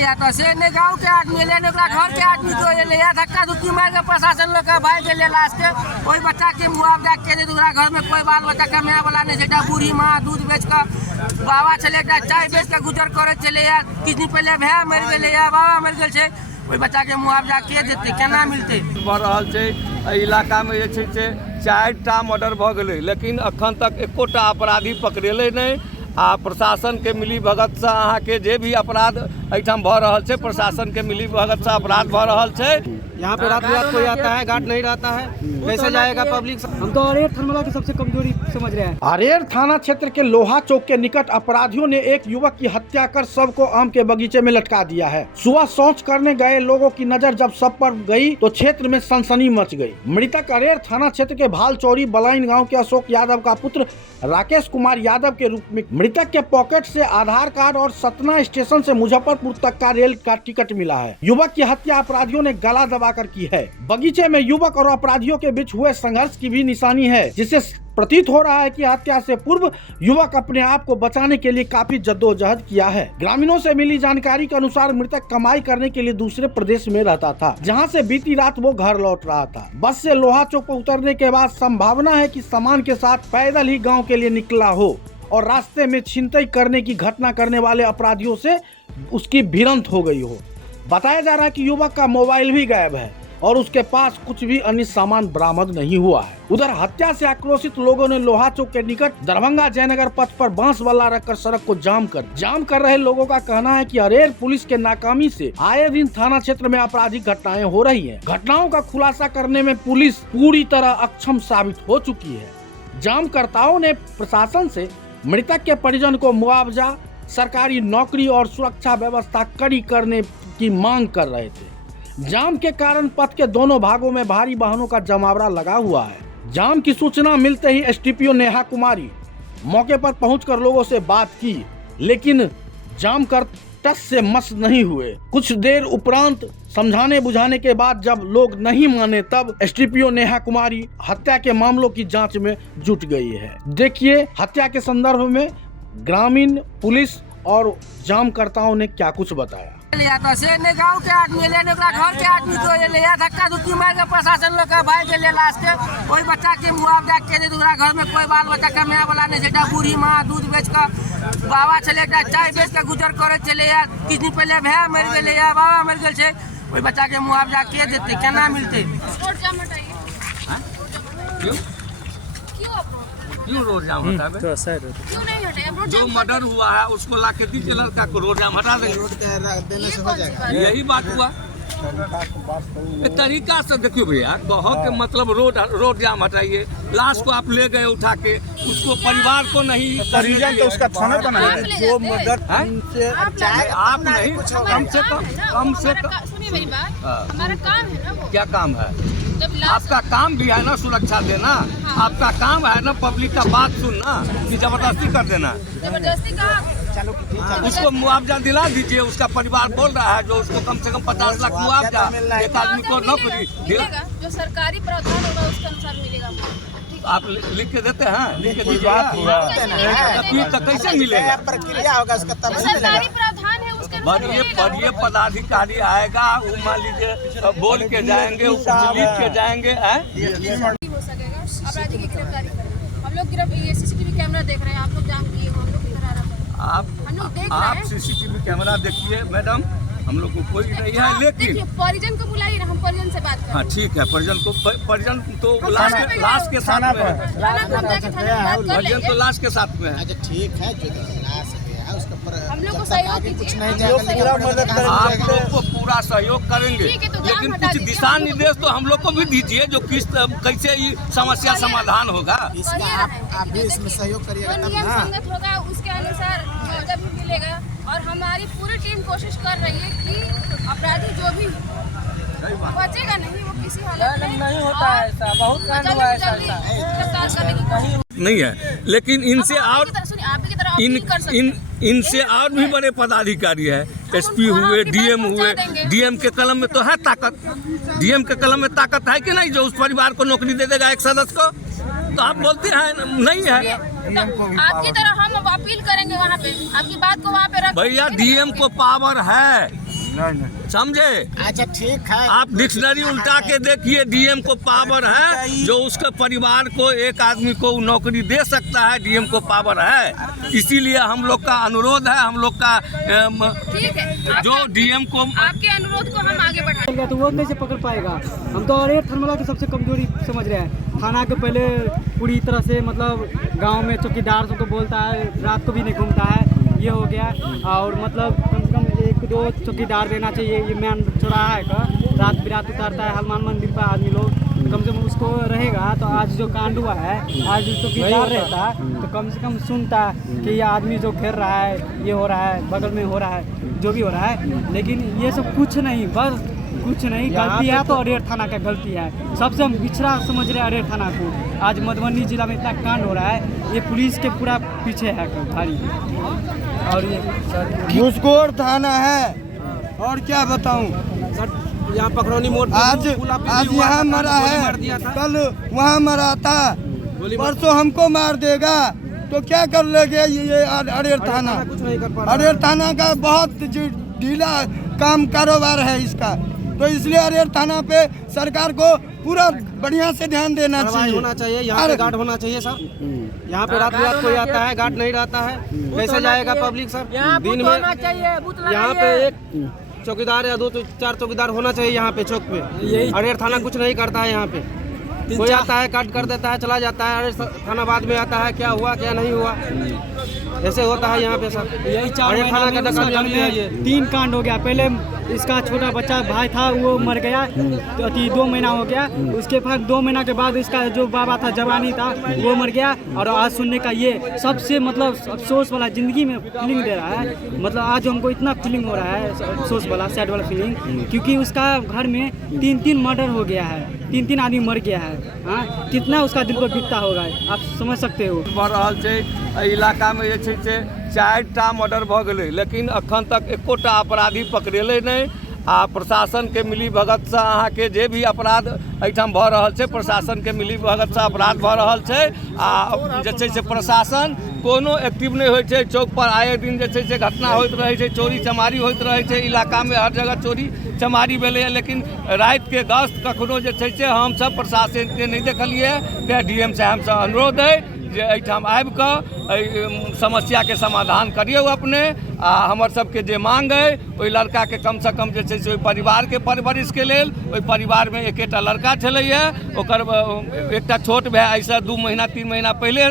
लिया तो से ने गांव के आदमी ले ने घर के आदमी को ले लिया धक्का धुक्की मार के प्रशासन लोग का भाई के ले लाश के कोई बच्चा के मुआवजा के दे दूसरा घर में कोई बाल बच्चा कमाया वाला नहीं सेटा बूढ़ी माँ दूध बेच कर बाबा चले चाय बेच के गुजर करे चले यार किछ दिन पहले भैया मर गए या बाबा मर गए छे कोई बच्चा के मुआवजा के देते केना मिलते बढ़ रहल छै इलाका में जे छै से 4टा मर्डर भ गेलै लेकिन अखन तक एकोटा अपराधी पकड़ेले नहीं आ प्रशासन के मिली भगत से अहाँ के जे भी अपराध एठाम भ रहल छै प्रशासन के मिली भगत से अपराध भ रहल छै। यहाँ पे रात रात कोई आता है घाट नहीं रहता है कैसे जाएगा पब्लिक। हम तो अरेर थाना की सबसे कमजोरी समझ रहे हैं। अरेर थाना क्षेत्र के लोहा चौक के निकट अपराधियों ने एक युवक की हत्या कर शव को आम के बगीचे में लटका दिया है। सुबह शौच करने गए लोगों की नजर जब शव पर गई तो क्षेत्र में सनसनी मच गई। मृतक अरेर थाना क्षेत्र के भालचौरी बलाइन गाँव के अशोक यादव का पुत्र राकेश कुमार यादव के रूप में मृतक के पॉकेट से आधार कार्ड और सतना स्टेशन से मुजफ्फरपुर तक का रेल का टिकट मिला है। युवक की हत्या अपराधियों ने गला दबाकर की है। बगीचे में युवक और अपराधियों के बीच हुए संघर्ष की भी निशानी है जिससे प्रतीत हो रहा है कि हत्या से पूर्व युवक अपने आप को बचाने के लिए काफी जद्दोजहद किया है। ग्रामीणों से मिली जानकारी के अनुसार मृतक कमाई करने के लिए दूसरे प्रदेश में रहता था जहां से बीती रात वो घर लौट रहा था। बस से लोहा चौक पर उतरने के बाद संभावना है कि सामान के साथ पैदल ही गाँव के लिए निकला हो और रास्ते में छिनतई करने की घटना करने वाले अपराधियों से उसकी भिड़ंत हो गई हो। बताया जा रहा है कि युवक का मोबाइल भी गायब है और उसके पास कुछ भी अन्य सामान बरामद नहीं हुआ है। उधर हत्या से आक्रोशित लोगों ने लोहा चौक के निकट दरभंगा जयनगर पथ पर बांस बल्ला रखकर सड़क को जाम कर रहे लोगों का कहना है कि अरेर पुलिस के नाकामी से आए दिन थाना क्षेत्र में आपराधिक घटनाएं हो रही हैं। घटनाओं का खुलासा करने में पुलिस पूरी तरह अक्षम साबित हो चुकी है। जामकर्ताओं ने प्रशासन से मृतक के परिजन को मुआवजा, सरकारी नौकरी और सुरक्षा व्यवस्था कड़ी करने की मांग कर रहे थे। जाम के कारण पथ के दोनों भागों में भारी वाहनों का जमावड़ा लगा हुआ है। जाम की सूचना मिलते ही एसडीपीओ नेहा कुमारी मौके पर पहुंचकर लोगों से बात की लेकिन जाम कर टस से मस नहीं हुए। कुछ देर उपरांत समझाने बुझाने के बाद जब लोग नहीं माने तब एसडीपीओ नेहा कुमारी हत्या के मामलों की जांच में जुट गई है। देखिए हत्या के संदर्भ में ग्रामीण, पुलिस और जामकर्ताओं ने क्या कुछ बताया। लिया तो से ने गांव के आदमी ले ने घर के आदमी को ले लिया धक्का धुक्की मार के प्रशासन लोग का भाई के ले लाश के कोई बच्चा के मुआवजा के दे दूसरा घर में कोई बाल बच्चा कमाया वाला नहीं सेटा बूढ़ी माँ दूध बेच कर बाबा चले चाय बेच के गुजर करे चले यार किछ दिन पहले भैया मर गए या बाबा मर गए छे कोई बच्चा के मुआवजा के देते केना मिलते। क्यों रोड जाम हटा क्यों नहीं हटे? जो मर्डर हुआ है उसको ला के दीजिए लड़का को रोड जाम हटा देंगे से हो जाएगा। यही बात हुआ। तरीका से देखिए भैया कहो के मतलब रोड जाम हटाइए, लाश को आप ले गए उठा के उसको परिवार को नहीं परिजन तो उसका थाना बना है जो मर्डर आप नहीं कम से कम सुनिए मेरी बात, हमारा काम है ना वो। क्या काम है? जब आपका काम भी है ना सुरक्षा देना, आपका काम है ना पब्लिक का बात सुनना कि जबरदस्ती कर देना। जबरदस्ती कहा उसको मुआवजा दिला दीजिए, उसका परिवार बोल रहा है जो उसको कम से कम 50 लाख मुआवजा, एक आदमी को नौकरी मिलेगा, जो सरकारी प्रावधान होगा उसके अनुसार मिलेगा। आप लिख के देते हैं, लिख के दीजिएगा तो कैसे मिलेगा? प्रक्रिया होगा उसका तब सरकारी प्रावधान है उसके बढ़िए पदाधिकारी आएगा, वो मान लीजिए बोल के जाएंगे, लिख के जाएंगे। हो सकेगा अपराधी की गिरफ्तारी करें। हम लोग ये सीसीटीवी कैमरा देख रहे हैं, आप लोग जाम किए हो, हम लोग करा रहे हैं। आप सीसीटीवी कैमरा देखिए मैडम, हम लोग को कोई नहीं है लेकिन परिजन को बुलाइए ना, हम परिजन से बात करें। हाँ ठीक है, परिजन तो लाश के साथ में है, परिजन तो लाश के साथ में है। अच्छा ठीक है, जो लाश गया उसका पर हम लोग को सहयोग कीजिए, आप लोग को पूरा सहयोग करेंगे लेकिन कुछ दिशा निर्देश तो हम लोग को भी दीजिए जो किस कैसे ये समस्या समाधान होगा। आप भी इसमें सहयोग करिएगा तब नियम ना। संगत होगा उसके अनुसार मुआवजा भी मिलेगा और हमारी पूरी टीम कोशिश कर रही है कि अपराधी जो भी बचेगा नहीं, वो किसी हालत में नहीं होता है ऐसा, बहुत गिरफ्तार करने की कोशिश नहीं है लेकिन इनसे और इनसे और भी बड़े पदाधिकारी है, एसपी हुए, डीएम हुए। डीएम के कलम में तो है ताकत, डीएम के कलम में ताकत है कि नहीं जो उस परिवार को नौकरी दे देगा एक सदस्य को? तो आप बोलते हैं नहीं है। आपकी तरह हम अपील करेंगे वहाँ पे, आपकी बात को वहाँ पे रख। भैया डीएम को पावर है, समझे? अच्छा ठीक है। आप डिक्शनरी उल्टा के देखिए, डीएम को पावर है जो उसके परिवार को एक आदमी को नौकरी दे सकता है, डीएम को पावर है। इसीलिए हम लोग का अनुरोध है, हम लोग का ठीक है, जो डीएम को आपके अनुरोध को हम आगे बढ़ाएंगे। तो वो कैसे पकड़ पाएगा? हम तो अरे थर्मला की सबसे कमजोरी समझ रहे हैं। थाना के पहले पूरी तरह से मतलब गांव में चौकीदार सबको बोलता है, रात को भी नहीं घूमता है, ये हो गया। और मतलब कम से कम 1-2 चौकीदार देना चाहिए। ये मैन चौराहा है का रात बिरात उतारता है हनुमान मंदिर पर आदमी लोग, कम से कम उसको रहेगा। तो आज जो कांड हुआ है, आज जो चौकीदार रहता तो कम से कम सुनता कि ये आदमी जो घेर रहा है, ये हो रहा है, बगल में हो रहा है, जो भी हो रहा है। लेकिन ये सब कुछ नहीं, बस कुछ नहीं, गलती है तो अरेर थाना का गलती है। सबसे हम पिछड़ा समझ रहे हैं अरेर थाना को। आज मधुबनी जिला में इतना कांड हो रहा है, ये पुलिस के पूरा पीछे है भारी। और ये घूसखोर थाना है, और क्या बताऊं। यहाँ पखरौनी मोड़ आज यहाँ मरा है, कल वहाँ मरा था, परसों हमको मार देगा तो क्या कर लेंगे ये अरेर थाना। अरेर थाना का बहुत ढीला काम कारोबार है इसका, तो इसलिए अरेर थाना पे सरकार को पूरा बढ़िया से ध्यान देना चाहिए। होना चाहिए, यहाँ पे गार्ड होना चाहिए सर। यहाँ पे रात रात कोई आता है, गार्ड नहीं रहता है, कैसे जाएगा पब्लिक सर? दिन में यहाँ पे एक चौकीदार या 2-4 चौकीदार होना चाहिए यहाँ पे चौक पे। अरेर थाना कुछ नहीं करता है। यहाँ पे कोई आता है, काट कर देता है, चला जाता है। अरेर थाना बाद में आता है, क्या हुआ क्या नहीं हुआ, ऐसे होता है यहाँ पे सर। यही 4 थाना का डकैती है। ये 3 कांड हो गया। पहले इसका छोटा बच्चा भाई था, वो मर गया, तो 2 महीना हो गया। उसके बाद 2 महीना के बाद इसका जो बाबा था, जवानी था, वो मर गया। और आज सुनने का ये सबसे मतलब अफसोस वाला, जिंदगी में फीलिंग दे रहा है। मतलब आज हमको इतना फीलिंग हो रहा है, अफसोस वाला, सैड वाला फीलिंग, क्योंकि उसका घर में 3 मर्डर हो गया है, 3 आदमी मर गया है। हाँ, कितना उसका दिल पर बीतता होगा, आप समझ सकते हो। बढ़ रहा है इलाका में, जे छै से 4टा मर्डर भऽ गेलै, लेकिन अखन तक एकोटा अपराधी पकड़ेले नहीं। आ प्रशासन के मिली भगत से अहाँके जे भी अपराध एहिठाम भऽ रहल छै, प्रशासन के मिली भगत से अपराध भऽ रहल छै। आ जे छै से प्रशासन कोनो एक्टिव नहीं होइ छै। चौक पर आए दिन जे छै से घटना होइत रहै छै, चोरी चमारी होइत रहै छै। इलाका में हर जगह चोरी चमारी भेलै, लेकिन रात के गश्त कखनो जे छै से हमसब प्रशासन के नहीं देखलिए। तेँ डीएम साहब से अनुरोध है जे एहिठाम आबि कऽ समस्या के समाधान करियौ अपने। आ हमर सबके जे मांग है, ओहि लड़का के कम से कम जे छै से ओहि परिवार के परवरिश के लेल, ओहि परिवार में एकेटा लड़का छलैया, ओकर एकटा छोट भाई ऐसा 2 महीना 3 महीना पहले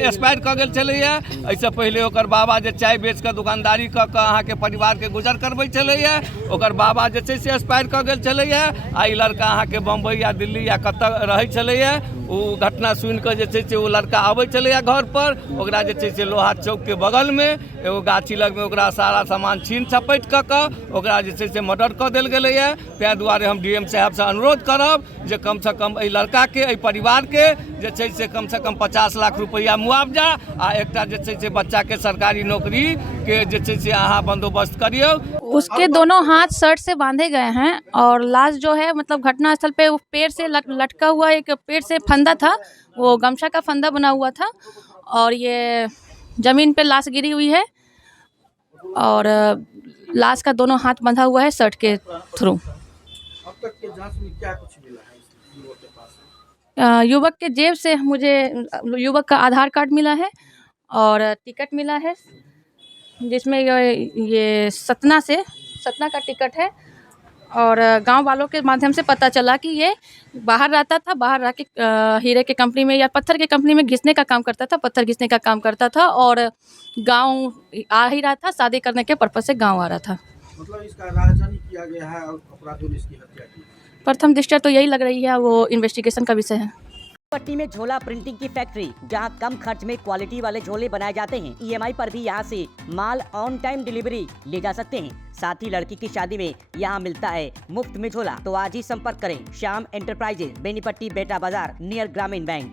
एक्सपायर कऽ गेल छलैया। ऐसे पहले ओकर बाबा जे चाय बेच कऽ दुकानदारी कऽ कऽ अहाँके परिवार के गुजर करबै छलैया, ओकर बाबा जे छै से एक्सपायर कऽ गेल छलैया। आ ई लड़का अहाँके बम्बई या दिल्ली या कतऽ रहै छलैया। ओ घटना सुनि कऽ जे छै से ओ लड़का आबै छलैया घर पर, ओकरा जे छै से लोहा चौक के बगल में एगो गाछी लग में ओकरा सारा सामान छीन छपैट कऽ ओकरा जे छै से मर्डर कऽ देल गेलैया। ताहि दुआरे हम डीएम साहब से अनुरोध करब जे कम से कम एहि लड़का के, एहि परिवार के जे छै से कम 50 लाख रुपया मुआवजा आ एकटा जे छै से बच्चा के सरकारी नौकरी के जे छै से अहाँ बंदोबस्त करियौ। उसके दोनों हाथ शर्ट से बांधे गए हैं, और लाश जो है मतलब घटनास्थल पे पेड़ से लटका हुआ, एक पेड़ से फंदा था, वो गमछा का फंदा बना हुआ था, और ये जमीन पे लाश गिरी हुई है, और लाश का दोनों हाथ बंधा हुआ है शर्ट के थ्रू। अब तक के जांच में क्या कुछ मिला है इस युवक के पास? युवक के जेब से मुझे युवक का आधार कार्ड मिला है और टिकट मिला है, जिसमें ये सतना का टिकट है। और गांव वालों के माध्यम से पता चला कि ये बाहर रहता था, बाहर रह के हीरे के कंपनी में या पत्थर के कंपनी में घिसने का काम करता था, पत्थर घिसने का काम करता था, और गांव आ ही रहा था, शादी करने के पर्पज से गांव आ रहा था। मतलब इसका राजधानी किया गया है और अपराधियों ने इसकी हत्या की। प्रथम दृष्टया तो यही लग रही है, वो इन्वेस्टिगेशन का विषय है। पट्टी में झोला प्रिंटिंग की फैक्ट्री, जहां कम खर्च में क्वालिटी वाले झोले बनाए जाते हैं। ईएमआई पर भी यहां से माल ऑन टाइम डिलीवरी ले जा सकते हैं। साथ ही लड़की की शादी में यहां मिलता है मुफ्त में झोला। तो आज ही संपर्क करें श्याम एंटरप्राइजेज, बेनीपट्टी, बेटा बाजार, नियर ग्रामीण बैंक।